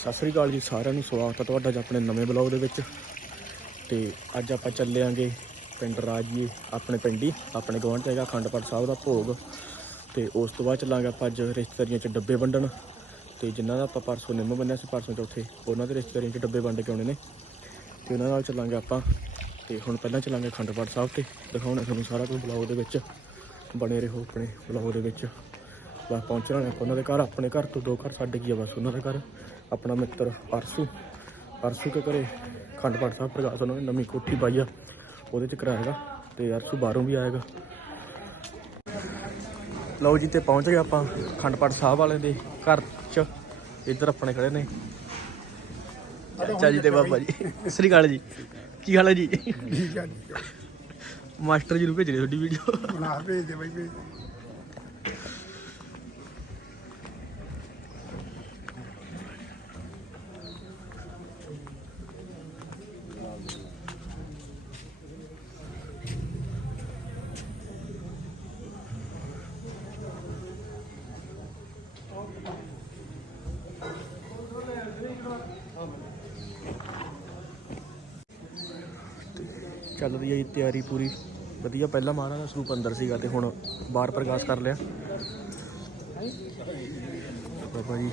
ਸਤਿ ਸ੍ਰੀ ਅਕਾਲ ਜੀ ਸਾਰਿਆਂ ਨੂੰ, ਸਵਾਗਤ ਹੈ ਤੁਹਾਡਾ ਅੱਜ ਆਪਣੇ ਨਵੇਂ ਬਲੌਗ ਦੇ ਵਿੱਚ। ਤੇ ਅੱਜ ਆਪਾਂ ਚੱਲਿਆਂਗੇ ਪਿੰਡ ਰਾਜੀਏ ਆਪਣੇ ਪਿੰਡੀ ਆਪਣੇ ਗਵਾਂਢ 'ਚ ਹੈਗਾ ਅਖੰਡਪਾਠ ਸਾਹਿਬ ਦਾ ਭੋਗ। ਤੇ ਉਸ ਤੋਂ ਬਾਅਦ ਚੱਲਾਂਗੇ ਆਪਾਂ ਅੱਜ ਰਿਸ਼ਤੇਦਾਰੀਆਂ 'ਚ ਡੱਬੇ ਵੰਡਣ। ਤੇ ਜਿਨ੍ਹਾਂ ਦਾ ਆਪਾਂ ਪਰਸੋਂ ਨਿੰਮ ਬੰਨਿਆ ਸੀ, ਪਰਸੋਂ ਚੌਥੇ, ਉਹਨਾਂ ਦੇ ਰਿਸ਼ਤੇਦਾਰੀਆਂ 'ਚ ਡੱਬੇ ਵੰਡ ਕੇ ਆਉਣੇ ਨੇ। ਤੇ ਉਹਨਾਂ ਨਾਲ ਚੱਲਾਂਗੇ ਆਪਾਂ। ਤੇ ਹੁਣ ਪਹਿਲਾਂ ਚੱਲਾਂਗੇ ਅਖੰਡਪਾਠ ਸਾਹਿਬ ਤੇ, ਦਿਖਾਉਣਾ ਤੁਹਾਨੂੰ ਸਾਰਾ ਕੁਝ ਬਲੌਗ ਦੇ ਵਿੱਚ। ਬਣੇ ਰਹੋ ਆਪਣੇ ਬਲੌਗ ਦੇ ਵਿੱਚ। ਬਸ ਪਹੁੰਚਣਾ ਨੇ ਆਪਾਂ ਉਹਨਾਂ ਦੇ ਘਰ, ਆਪਣੇ ਘਰ ਤੋਂ ਦੋ ਘਰ ਛੱਡ ਗਿਆ ਬਸ ਉਹਨਾਂ ਦੇ ਘਰ। ਆਪਣਾ ਮਿੱਤਰ ਅਰਸੂ। ਅਰਸੂ ਕੇ ਘਰੇ ਖੰਡ ਪਾਠ ਸਾਹਿਬ ਪ੍ਰਕਾਸ਼ ਉਹਨਾਂ ਨੇ ਨਵੀਂ ਕੋਠੀ ਪਾਈ ਆ। ਉਹਦੇ ਚ ਕਰਾਏਗਾ ਤੇ ਅਰਸੂ ਬਾਹਰੋਂ ਵੀ ਆਏਗਾ। ਲਓ ਜੀ ਤੇ ਪਹੁੰਚ ਗਏ ਆਪਾਂ ਖੰਡ ਪਾਠ ਸਾਹਿਬ ਵਾਲੇ ਦੇ ਘਰ ਚ। ਇੱਧਰ ਆਪਣੇ ਖੜੇ ਨੇ। ਚਾਚਾ ਜੀ ਤੇ ਬਾਬਾ ਜੀ। ਸ੍ਰੀ ਅਕਾਲ ਜੀ। ਕੀ ਹਾਲ ਹੈ ਜੀ? ਠੀਕ ਆ ਜੀ ਮਾਸਟਰ ਜੀ ਨੂੰ ਭੇਜ ਰਹੇ ਤੁਹਾਡੀ ਵੀਡੀਓ ਬਣਾ ਭੇਜ ਦੇ ਬਾਈ ਭੇਜ ਚੱਲ ਰਹੀ ਹੈ ਜੀ, ਤਿਆਰੀ ਪੂਰੀ। ਵਧੀਆ, ਪਹਿਲਾਂ ਮਹਾਰਾਜ ਦਾ ਸਰੂਪ ਅੰਦਰ ਸੀਗਾ ਤੇ ਹੁਣ ਬਾਹਰ ਪ੍ਰਕਾਸ਼ ਕਰ ਲਿਆ। ਬਾਬਾ ਜੀ।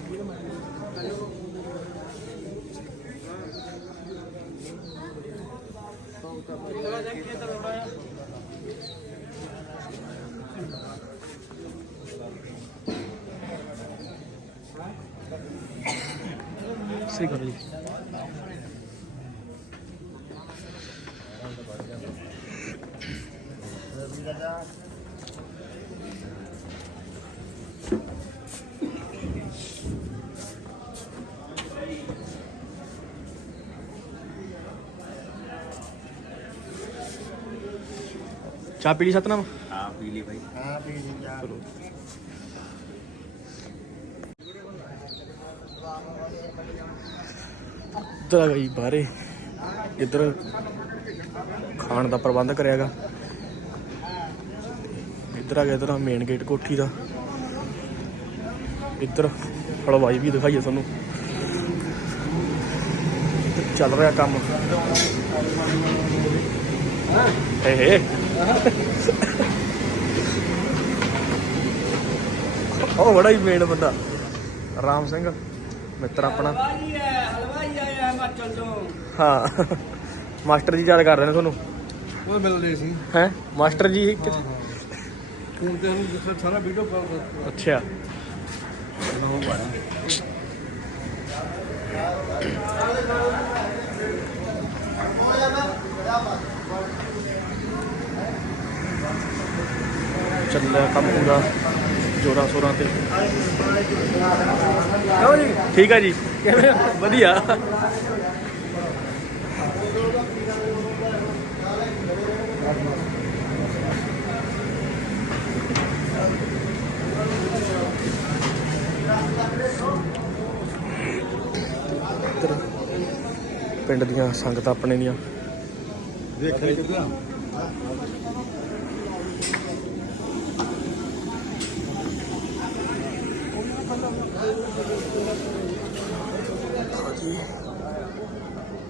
ਸ੍ਰੀ ਅਕਾਲ ਜੀ। ਚਾਹ ਪੀ ਲਈ ਸਤਨਾਮ? ਹਾਂ ਪੀ ਲਈ ਜਾ ਚਲੋ। ਇੱਧਰ ਆ ਗਈ ਬਾਹਰੇ। ਇੱਧਰ ਖਾਣ ਦਾ ਪ੍ਰਬੰਧ ਕਰਿਆਗਾ ਇੱਧਰ ਆ ਗਿਆ ਇੱਧਰ ਮੇਨ ਗੇਟ ਕੋਠੀ ਦਾ। ਇੱਧਰ ਹਲਵਾਈ ਵੀ ਦਿਖਾਈਏ ਤੁਹਾਨੂੰ ਚੱਲ ਰਿਹਾ ਕੰਮ। ਹੇ ਹੇ। ਉਹ ਬੜਾ ਹੀ ਮੇਨ ਬੰਦਾ। ਰਾਮ ਸਿੰਘ ਮਿੱਤਰ ਆਪਣਾ। ਹਲਵਾਈ ਆਇਆ ਹਿਮਾਚਲ ਤੋਂ ਹਾਂ। ਮਾਸਟਰ ਜੀ ਯਾਦ ਕਰ ਰਹੇ ਨੇ ਤੁਹਾਨੂੰ। ਉਹ ਮਿਲਦੇ ਸੀ। ਹੈ? ਮਾਸਟਰ ਜੀ ਕਿੱਥੇ- ਫੋਨ ਤੇ ਉਹਨੂੰ ਦੱਸਿਆ ਸਾਰਾ ਵੀਡੀਓ ਕਾਲ ਅੱਛਾ। ਚੱਲਿਆ ਕੰਮ ਪੂਰਾ ਜੋਰਾਂ ਸੋਰਾਂ ਤੇ। ਕਿਉਂ ਜੀ? ਠੀਕ ਆ ਜੀ। ਕਿਵੇਂ? ਵਧੀਆ। ਇੱਧਰ। ਪਿੰਡ ਦੀਆਂ ਸੰਗਤਾਂ ਆਪਣੇ ਦੀਆਂ। ਵੇਖਿਆ ਕਿਦਾਂ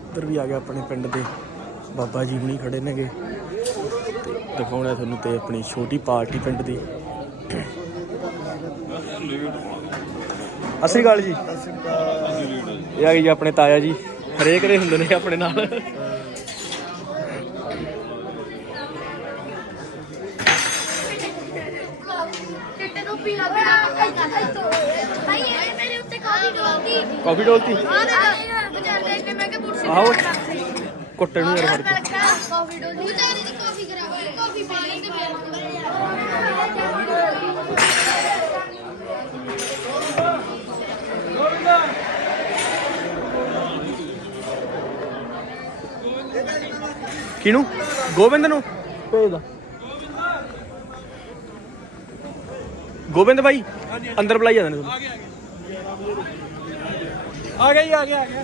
ਇੱਧਰ ਵੀ ਆ ਗਿਆ ਆਪਣੇ ਪਿੰਡ ਦੇ। ਬਾਬਾ ਜੀ ਹੁਣੀ ਖੜੇ ਨੇਗੇ। ਦਿਖਾਉਣਾ ਤੁਹਾਨੂੰ ਤੇ ਆਪਣੀ ਛੋਟੀ ਪਾਰਟੀ ਪਿੰਡ ਦੀ। ਅਸਰੀ ਗੱਲ ਜੀ। ਇਹ ਆ ਗਈ ਜੀ ਆਪਣੇ ਤਾਇਆ ਜੀ। ਹਰੇਕ ਦੇ ਹੁੰਦੇ ਨੇ ਆਪਣੇ ਨਾਲ। ਚਿੱਟੇ ਤੋਂ ਪੀਲਾ ਪੀਲਾ ਭਾਈ ਇਹ ਮੇਰੇ ਉੱਤੇ ਕਾਫੀ ਡੋਲਦੀ ਕਾਫੀ ਡੋਲਤੀ। ਆਹੋ। ਕੁੱਟਣ ਨੂੰ ਯਾਰ ਫੜ ਕੇ ਕਾਫੀ ਵਿਚਾਰੇ ਦੀ ਕਾਫੀ ਖਰਾਬ ਕਾਫੀ ਪਾਣੀ ਤੇ ਕਿਹਨੂੰ? ਗੋਬਿੰਦ ਨੂੰ? ਭੇਜਦਾ। ਗੋਬਿੰਦ ਭਾਈ ਅੰਦਰ ਬੁਲਾਈ ਜਾਂਦੇ ਨੇ ਤੁਹਾਨੂੰ। ਆ ਗਿਆ ਜੀ ਆ ਗਿਆ ਆ ਗਿਆ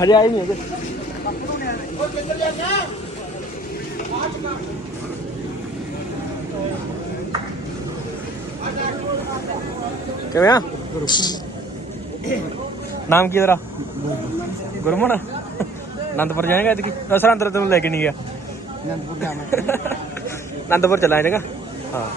ਹਜੇ ਆਏ ਨਹੀਂ ਹੈਗੇ। ਕਿਵੇਂ ਆ? ਨਾਮ ਕੀ ਤੇਰਾ? ਗੁਰਮਨ? ਆਨੰਦਪੁਰ ਜਾਏਗਾ ਅੱਜ ਕੀ? ਦਸਰਾ ਅੰਦਰ ਤੈਨੂੰ ਲੈ ਕੇ ਨਹੀਂ ਗਿਆ। ਅਨੰਦਪੁਰ ਜਾਣਾ। ਆਨੰਦਪੁਰ ਚੱਲਾਂ ਜਾਏਗਾ ਹਾਂ।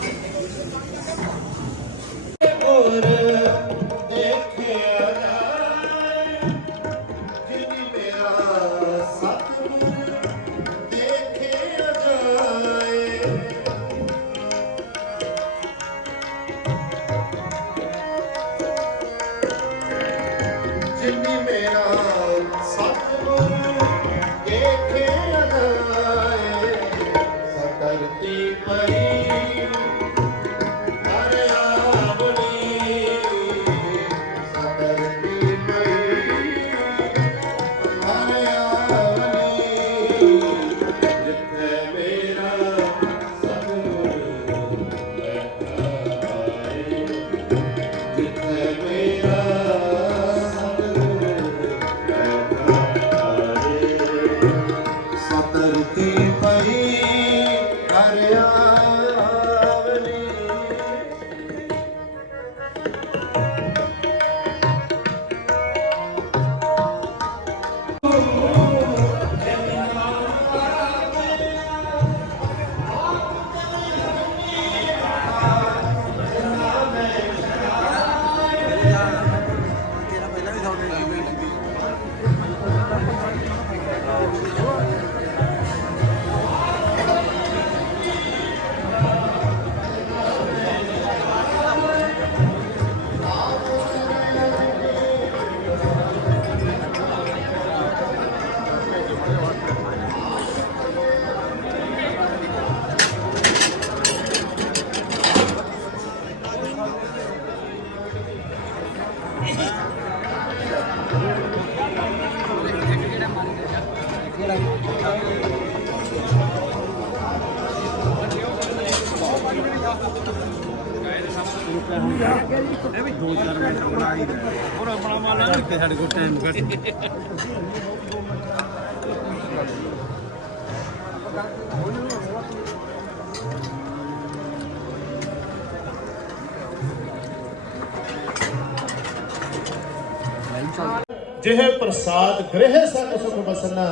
ਜਿਹੇ ਪ੍ਰਸਾਦ ਗ੍ਰਹਿ ਸਭ ਸੁਖ ਬਸਨਾ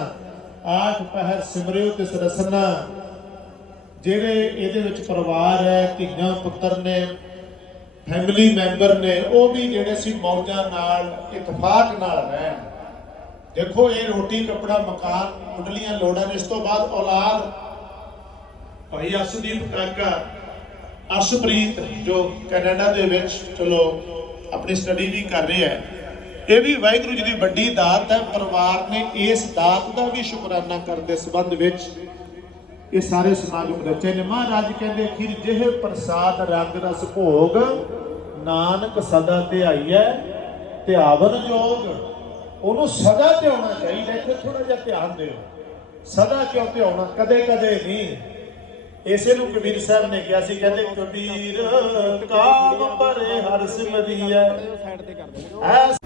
ਆਠ ਪਹਿਰ ਸਿਮਰਿਓ ਤਿਸ ਰਸਨਾ। ਜਿਹੜੇ ਇਹਦੇ ਵਿੱਚ ਪਰਿਵਾਰ ਹੈ, ਧੀਆਂ ਪੁੱਤਰ ਨੇ ਫੈਮਿਲੀ ਮੈਂਬਰ ਨੇ, ਉਹ ਵੀ ਜਿਹੜੇ ਸੀ ਮੌਜਾਂ ਨਾਲ, ਇਤਫਾਕ ਨਾਲ ਰਹਿਣ। ਦੇਖੋ, ਇਹ ਰੋਟੀ, ਕੱਪੜਾ, ਮਕਾਨ, ਮੁੱਢਲੀਆਂ ਲੋੜਾਂ ਨੇ। ਇਸ ਤੋਂ ਬਾਅਦ ਔਲਾਦ, ਭਾਈ ਅਸਦੀਪ ਕਾਕਾ, ਅਰਸ਼ਪ੍ਰੀਤ, ਜੋ ਕੈਨੇਡਾ ਦੇ ਵਿੱਚ, ਚਲੋ, ਆਪਣੀ ਸਟੱਡੀ ਵੀ ਕਰ ਰਿਹਾ ਹੈ। ਇਹ ਵੀ ਵਾਹਿਗੁਰੂ ਜੀ ਦੀ ਵੱਡੀ ਦਾਤ ਹੈ। ਪਰਿਵਾਰ ਨੇ ਇਸ ਦਾਤ ਦਾ ਵੀ ਸ਼ੁਕਰਾਨਾ ਕਰਦੇ ਸੰਬੰਧ ਵਿੱਚ ਇਹ ਸਾਰੇ ਸਮਾਗਮ ਰਚੇ ਨੇ। ਮਹਾਰਾਜ ਕਹਿੰਦੇ ਅਖੀਰ ਜਿਹ ਪ੍ਰਸਾਦ ਰੰਗ ਰਸ ਭੋਗ ਨਾਨਕ ਸਦਾ ਧਿਆਈਐ ਧਿਆਵਨ ਜੋਗ। ਉਹਨੂੰ ਸਦਾ ਧਿਆਉਣਾ ਚਾਹੀਦਾ ਇੱਥੇ ਥੋੜਾ ਜਿਹਾ ਧਿਆਨ ਦਿਓ। ਸਦਾ ਕਿਉਂ ਧਿਆਉਣਾ? ਕਦੇ ਕਦੇ ਨਹੀਂ। ਇਸੇ ਨੂੰ ਕਬੀਰ ਸਾਹਿਬ ਨੇ ਕਿਹਾ ਸੀ ਕਹਿੰਦੇ ਕਬੀਰ ਕਾਮ ਪਰੇ ਹਰ ਸਿਮਰੀਐ। ਐਸ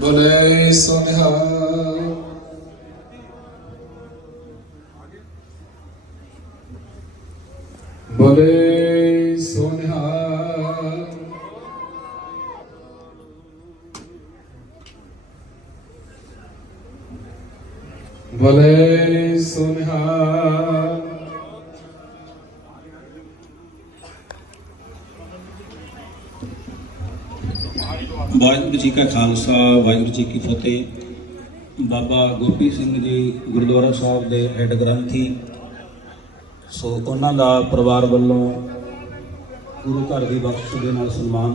ਬੋਲੇ ਸੋਨਿਹਾ। ਬੋਲੇ ਸੋਨਿਹਾ। ਬੋਲੇ ਸੋਨਿਹਾ। ਵਾਹਿਗੁਰੂ ਜੀ ਕਾ ਖਾਲਸਾ, ਵਾਹਿਗੁਰੂ ਜੀ ਕੀ ਫਤਿਹ। ਬਾਬਾ ਗੋਪੀ ਸਿੰਘ ਜੀ ਗੁਰਦੁਆਰਾ ਸਾਹਿਬ ਦੇ ਹੈੱਡ ਗ੍ਰੰਥੀ। ਸੋ ਉਹਨਾਂ ਦਾ ਪਰਿਵਾਰ ਵੱਲੋਂ ਗੁਰੂ ਘਰ ਦੀ ਬਖਸ਼ਿਸ਼ ਦੇ ਨਾਲ ਸਨਮਾਨ